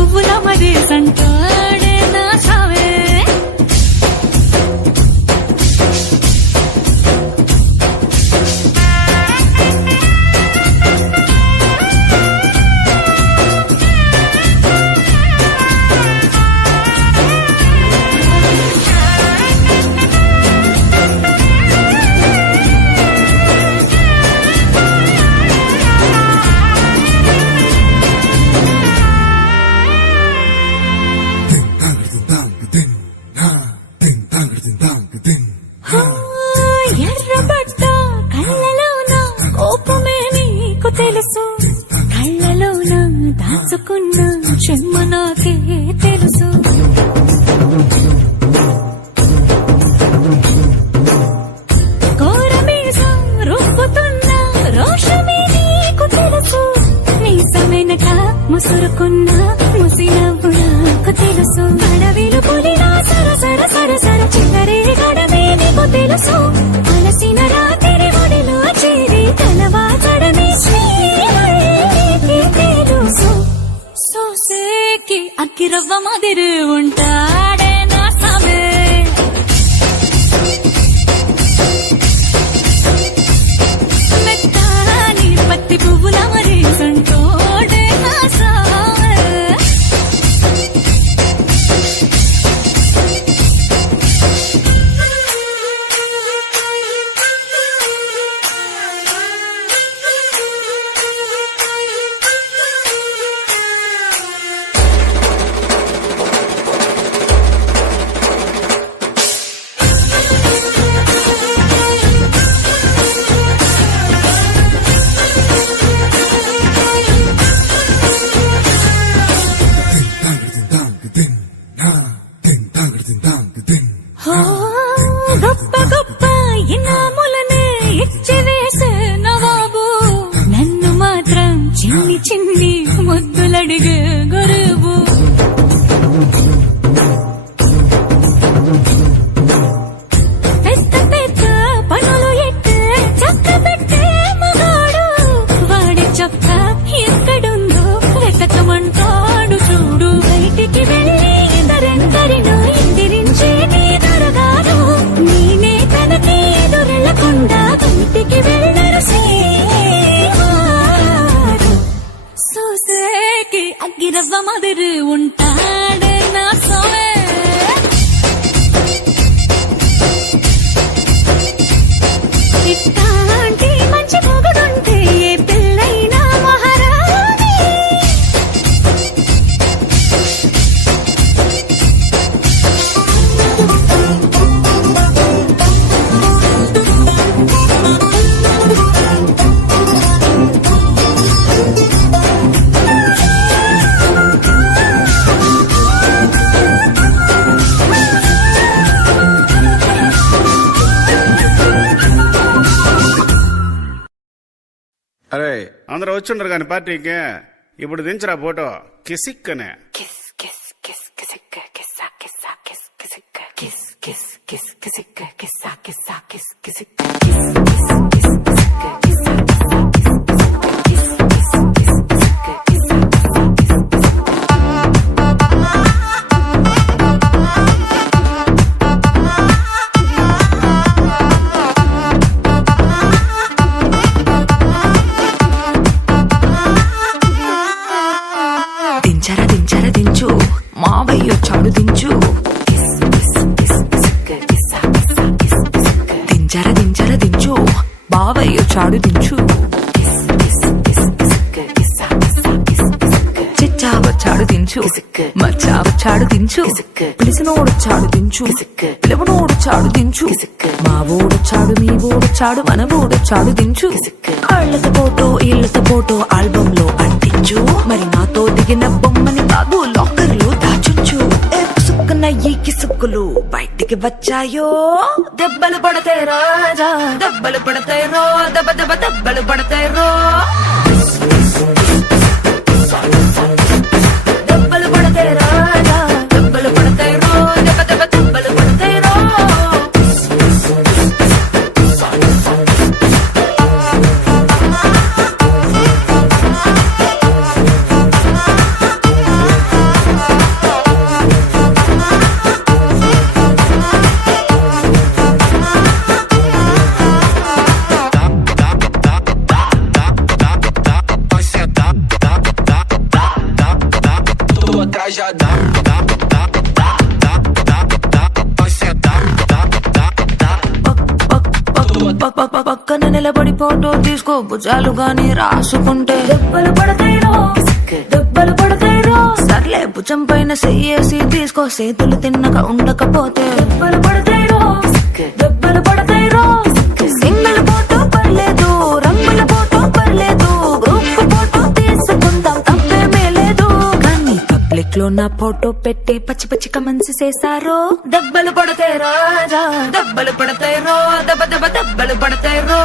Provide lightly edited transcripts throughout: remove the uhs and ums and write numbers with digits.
పువ్వుల మది సంటాడే నా సావే ఎర్రబడ్డ కళ్ళలోన కోపమే నీకు తెలుసు కళ్ళలోన దాచుకున్న చెమ్మ నాకే తెలుసు కోరమీసం రుబ్బుతున్న రోషమే నీకు తెలుసు మీసమెనక ముసురుకున్న ముసినవ్వు నాకు తెలుసు అడవిలు పులినా సరసర సరసర చిల్లరే గడమే నీకు తెలుసు అలసిన రాత్రి ఒడిలో చేరి తలవాచడమే శ్రీకి తెలుసు సోసేకి అక్కిరవ్వ మాదిరి ఉంటాడే నా సామే మెత్తాని పత్తి పువ్వుల మరి సంటోడే నా సామే గొప్ప గొప్ప ఇనాములనే ఇచ్చి వేసే నవాబు నన్ను మాత్రం చిన్ని చిన్ని ముద్దులడిగే గురువు పెద్ద పెద్ద పనులు ఎట్టే చక్క పెట్టే మగాడు వాడి చొక్క ఎక్కడుందో వెతకమంటాడు చూడు బయటికి వెళ్ళి ఇద్దరెందరినో ఎదిరించే నీ దొరగారు నేనే తనకి ఎదురెళ్ళకుండా బయటికి వెళ్ళరు సేవారు సోసేకి అగ్గిరవ్వ మాదిరి ఉంటాడే నా సోమే ఇట్లాంటి మంచి మొగుడుంటే ఏ పిల్లైనా మహారాణి అరే అందరూ వచ్చిండ్రు కానీ పార్టీకి ఇప్పుడు దించరా ఫోటో కిసిక్కనే కిస్ కిస్ కిస్ కిసిక్క కిస్సా కిస్సా కిస్ కిసిక్క కిస్ కిస్ కిస్ కిసిక్క కిస్సా కిస్సా కిస్ కిసిక్క కిస్ కిస్ కిస్ కిసిక్క కిస్సా కిస్సా కిస్ కిస్ కిస్ కిస్ కిసిక్క కిస్సా దించరా దించరా దించు మావయ్య చాడు దించు దించరా దించరా దించు బావయ్య చాడు దించు చిచ్చావ చాడు దించు మచ్చావ చాడు దించు పిలిసినోడు చాడు దించు పిలవనోడు చాడు దించు మా ఓడు చాడు మీ ఓడు చాడు మన ఓడు చాడు దించు కళ్ళతో ఫోటో ఇళ్ళతో ఫోటో ఆల్బమ్ లో అంటించు మరి నాతో దిగిన బొమ్మని కాదు లాకర్ లో దాచొచ్చు సుక్కున ఈ కిసుక్కులు బయటికి వచ్చాయో దెబ్బలు పడతాయి రాజా దెబ్బలు పడతాయి రో దెబ్బ దెబ్బ దెబ్బలు పడతాయి రో దెబ్బలు పడతాయి రాజా దెబ్బలు పడతాయి రో దెబ్బ దెబ్బ దెబ్బలు పడతాయి రో నిలబడి ఫోటో తీసుకో భుజాలు గాని రాసుకుంటే దెబ్బలు పడతాయిరో దెబ్బలు పడతాయిరో సర్లే భుజం పైన చెయ్యేసి తీసుకో చేతులు తిన్నక ఉండకపోతే దెబ్బలు పడతాయిరో దెబ్బలు పడతాయిరో సింగిల్ ఫోటో పర్లేదు రంగుల ఫోటో పర్లేదు గ్రూప్ ఫోటో తీసుకుందాం తప్పేమీ లేదు కానీ పబ్లిక్ లో నా ఫోటో పెట్టి పచ్చి పచ్చి కమెంట్స్ చేశారో దెబ్బలు పడతాయి రాజా దెబ్బలు పడతాయి రో దెబ్బ దెబ్బ దెబ్బలు పడతాయి రో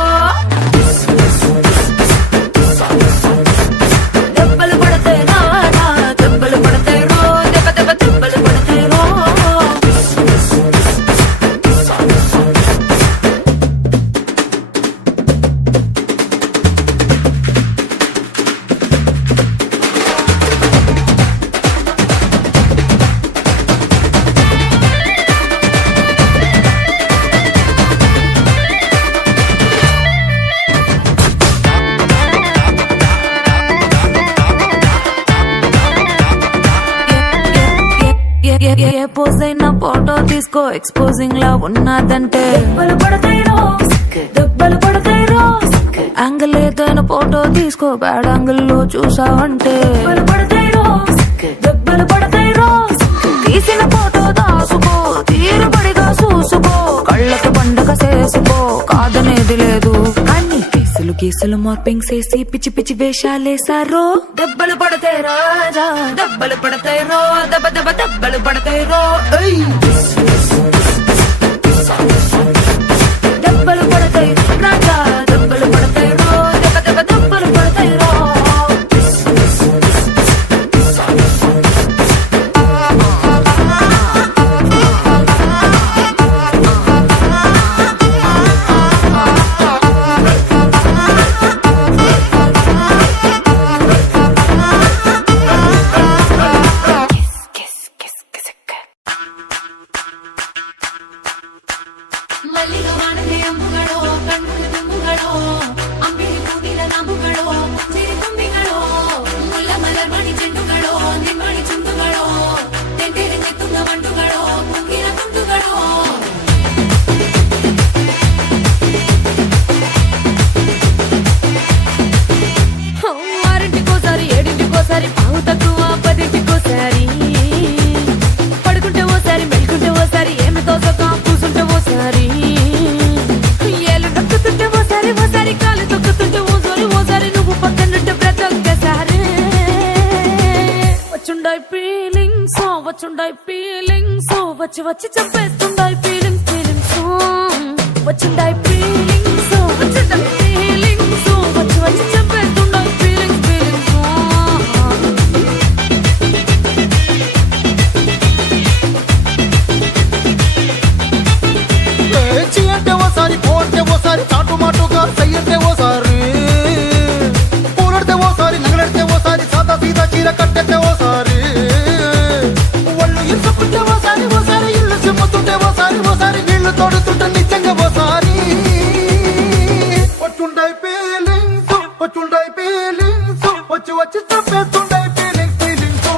దెబ్బలు పడతాయి రాజా దెబ్బలు పడతాయి రో దెబ్బ దెబ్బ దెబ్బలు పడతాయి రో ఏ పోజ్ అయినా ఫోటో తీసుకో ఎక్స్పోజింగ్ లా ఉన్నదంటే దెబ్బలు పడతాయిరో దెబ్బలు పడతాయిరో యాంగిల్ ఏదైనా ఫోటో తీసుకో బ్యాడ్ యాంగిల్ లో చూసావంటే దెబ్బలు పడతాయిరో దెబ్బలు పడతాయిరో తీసిన ఫోటో దాసుకో తీరుబడిగా చూసుకో కళ్ళకు పండగ చేసుకో కాదనేది లేదు అన్ని కేసులు మార్పింగ్ చేసి పిచ్చి పిచ్చి వేషాలేసారో దెబ్బలు పడతాయి రాజా దెబ్బలు పడతాయి రో దెబ్బ దెబ్బ దెబ్బలు పడతాయి రో దెబ్బలు పడతాయి రాజా దెబ్బలు పడతాయి రో దెబ్బ దెబ్బ దెబ్బలు పడతాయి రో ಮಲ್ಲಿಗ ವಾಣದೆ ಅಂಬುಗಳೋ ಕಣ್ಮುಳು ತುಂಬುಗಳೋ ಅಂಬಿಳಿ ಕೂಡಿದ ನಾಂಬುಗಳೋ ಸಿರಿ ತುಂಬಿಗಳೋ ಮುಲ್ಲ ಮಲರ್ ಮಣಿ ಚೆಂಡುಗಳೋ ನಿಮ್ಮಣಿ ಚುಂಡುಗಳೋ ತೆಂಟೆರೆ ನೆತ್ತುಂಗ ಮಂಡುಗಳೋ ಮುಂಗಿನ ತುಂಡುಗಳೋ ఆరింటికోసారి ఏడింటికోసారి పావు తక్కువ పదింటికోసారి పడుకుంటే ఓసారి మెలుకుంటే ఓసారి ఏమి తోసక కూసుంటే ఓసారి ఏళ్ళు నొక్కుతుంటే ఓసారి ఓసారి కాలు తొక్కుతుంటే ఓసారి నువ్వు పక్కనుంటే బ్రతొక్కసారి వచ్చుండాయి ఫీలింగ్స్ వచ్చి వచ్చి చంపేస్తుండాయి ఫీలింగ్స్ వచ్చుండాయి ఫీలింగ్స్ వచ్చుండాయి ఫీలింగ్స్ వచ్చి వచ్చి చంపేస్తుండాయి ఫీలింగ్స్ చీ అంటే ఓసారి పో అంటే ఓసారి చాటు మాటుగా సయ్యంటే ఓసారి పూలడితే ఓసారి నగలడితే ఓసారి సాదా సీదా చీర కట్టెతే ఓసారి ఒళ్ళు ఇసుకుంటే ఓసారి ఓసారి ఇల్లు చిమ్ముతుంటే ఓసారి నీళ్లు తోడుతుంటే నిజంగా ఓసారి వచ్చుండాయి ఫీలింగ్స్ వచ్చి వచ్చి చంపేస్తుండాయి ఫీలింగ్స్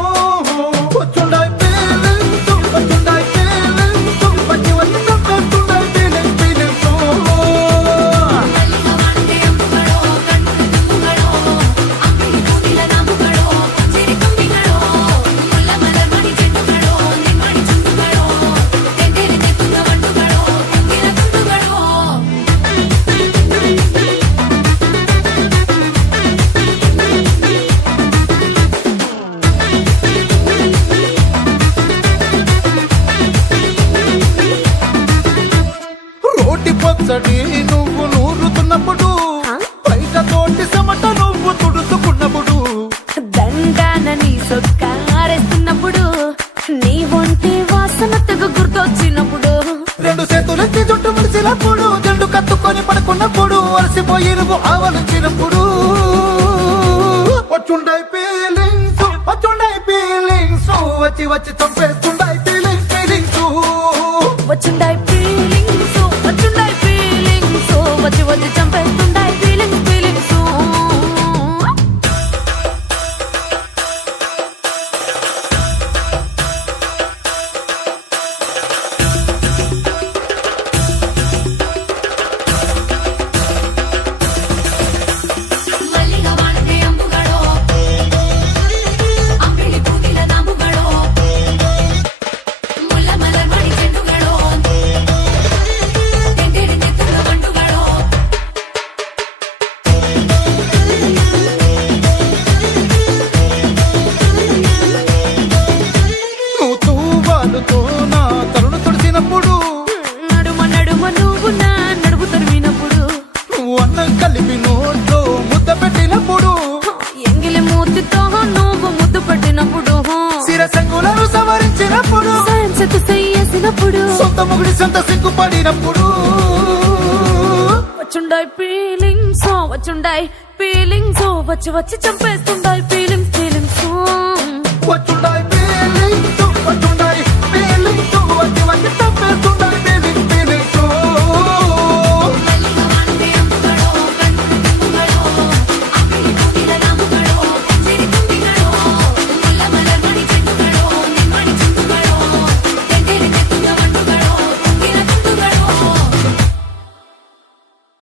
వచ్చుండాయి ఫీలింగ్స్ వచ్చి వచ్చి చంపేస్తుండాయి ఫీలింగ్స్ ಮಲ್ಲಿಗ ವಾಣದೆ ಅಂಬುಗಳೋ ಕಣ್ಮುಳು ತುಂಬುಗಳೋ ಅಂಬಿಳಿ ಕೂಡಿದ ನಾಂಬುಗಳೋ ಸಿರಿ ತುಂಬಿಗಳೋ ಮುಲ್ಲ ಮಲರ್ ಮಣಿ ಚೆಂಡುಗಳೋ ನಿಮ್ಮಣಿ ಚುಂಡುಗಳೋ ತೆಂಟೆರೆ ನೆತ್ತುಂಗ ಮಂಡುಗಳೋ ಮುಂಗಿನ ತುಂಡುಗಳೋ రోటి పచ్చడి నువ్వు నూరుతున్నప్పుడు బయట తోటి సమట నువ్వు తుడుచుకున్నప్పుడు దండాన నీ సొక్కారేస్తున్నప్పుడు నీ ఒంటి వాసన తెగ గుర్తొచ్చినప్పుడు రెండు చేతులెత్తి జుట్టు ముడిచినప్పుడు జండు కత్తుకొని పడుకున్నప్పుడు అలసిపోయి నువ్వు ఆవలించినప్పుడు వచ్చుండాయి ఫీలింగ్స్ వచ్చి వచ్చి చంపేస్తుండాయి ఫీలింగ్స్ వచ్చుండాయి ఫీలింగ్స్ వచ్చి వచ్చి చంపేస్తుండాయి ఫీలింగ్స్ మనకు సయ్యేసినప్పుడు సొంత ముగుడి సొంత సిగ్గుపడినప్పుడు వచ్చుండాయి ఫీలింగ్స్ వచ్చుండాయి ఫీలింగ్స్ వచ్చి వచ్చి చంపేస్తుండాయి ఫీలింగ్స్